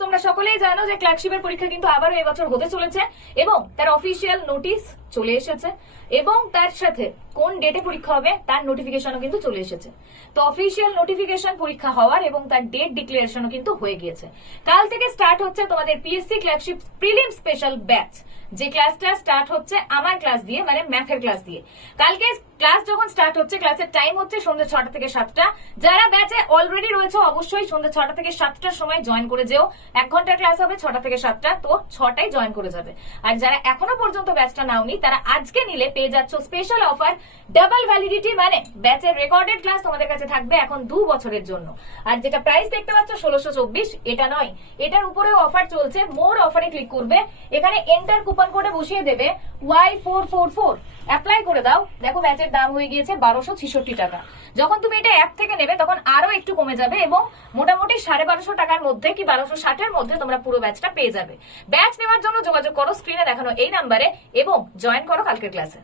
তোমরা সকলেই জানো যে ক্লার্কশিপের পরীক্ষা কিন্তু আবারও এবছর হতে চলেছে এবং তার অফিসিয়াল নোটিশ চলে এসেছে এবং তার সাথে কোন ডেটে পরীক্ষা হবে তার নোটিফিকেশনও কিন্তু চলে এসেছে। তো অফিসিয়াল নোটিফিকেশন পরীক্ষা হওয়ার এবং তার ডেট ডিক্লারেশনও কিন্তু হয়ে গিয়েছে। কাল থেকে স্টার্ট হচ্ছে তোমাদের PSC clerkship prelim special batch, যে ক্লাসটা স্টার্ট হচ্ছে আমার ক্লাস দিয়ে, মানে ম্যাথের ক্লাস দিয়ে। কালকে ক্লাস যখন স্টার্ট হচ্ছে, ক্লাসের টাইম হচ্ছে সন্ধ্যে 6টা থেকে 7টা। যারা ব্যাচে অলরেডি রয়েছে অবশ্যই সন্ধ্যে 6টা থেকে 7টার সময় জয়েন করে যেও। 1 ঘন্টার ক্লাস হবে 6টা থেকে 7টা, তো 6টায় জয়েন করে যাবে। আর যারা এখনো পর্যন্ত ব্যাচটা নাওনি তারা আজকে নিলে পেয়ে যাচ্ছ স্পেশাল অফার, ডাবল ভ্যালিডিটি, মানে ব্যাচের রেকর্ডেড ক্লাস তোমাদের কাছে থাকবে এখন 2 বছরের জন্য। আর যেটা প্রাইস দেখতে পাচ্ছ 1624, এটা নয়, এটার উপরেও অফার চলছে। মোর অফারে ক্লিক করবে, এখানে এন্টার কুপন কোডে বসিয়ে দেবে Y444, অ্যাপ্লাই করে দাও। দেখো ব্যাচের দাম হয়ে গিয়েছে 1266 টাকা। যখন তুমি এটা অ্যাপ থেকে নেবে তখন আরো একটু কমে যাবে এবং মোটামুটি 1250 টাকার মধ্যে কি 1260 মধ্যে তোমরা পুরো ব্যাচটা পেয়ে যাবে। ব্যাচ নেওয়ার জন্য যোগাযোগ করো স্ক্রিনে দেখানো এই নাম্বারে এবং জয়েন করো কালকের ক্লাসে।